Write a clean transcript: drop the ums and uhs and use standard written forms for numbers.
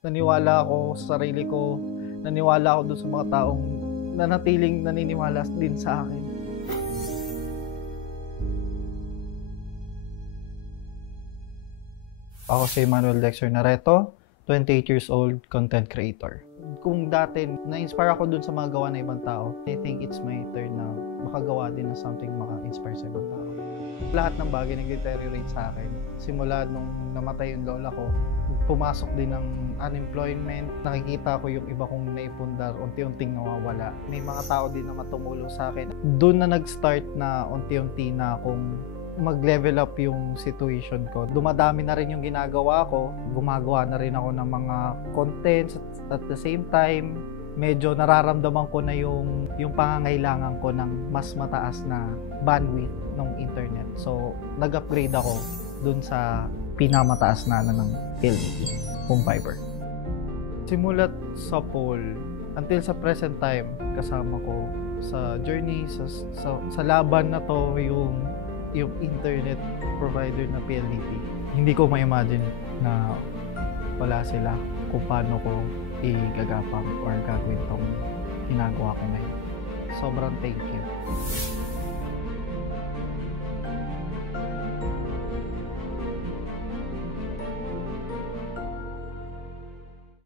Naniwala ako sa sarili ko, naniwala ako dun sa mga taong nanatiling naniniwala din sa akin. Ako si Manuel Dexter Nareto, 28 years old, content creator. Kung dati na-inspire ako dun sa mga gawa ng ibang tao, I think it's my turn na makagawa din ng something maka-inspire sa ibang tao. Lahat ng bagay nag-deteriorate sa akin. Simula nung namatay yung lola ko, pumasok din ng unemployment. Nakikita ko yung iba kong naipundar, unti-unting nawawala. May mga tao din na tumulong sa akin. Doon na nag-start na unti-unti na akong mag-level up yung situation ko. Dumadami na rin yung ginagawa ko. Gumagawa na rin ako ng mga contents at the same time, medyo nararamdaman ko na yung pangangailangan ko ng mas mataas na bandwidth ng internet. So, nag-upgrade ako dun sa pinamataas na ng PLDT, home fiber. Simulat sa poll until sa present time, kasama ko sa journey, sa laban na to, yung internet provider na PLDT. Hindi ko ma-imagine na wala sila kung paano ko igagapang or gagawin tong ginagawa ko ngayon. Sobrang thank you.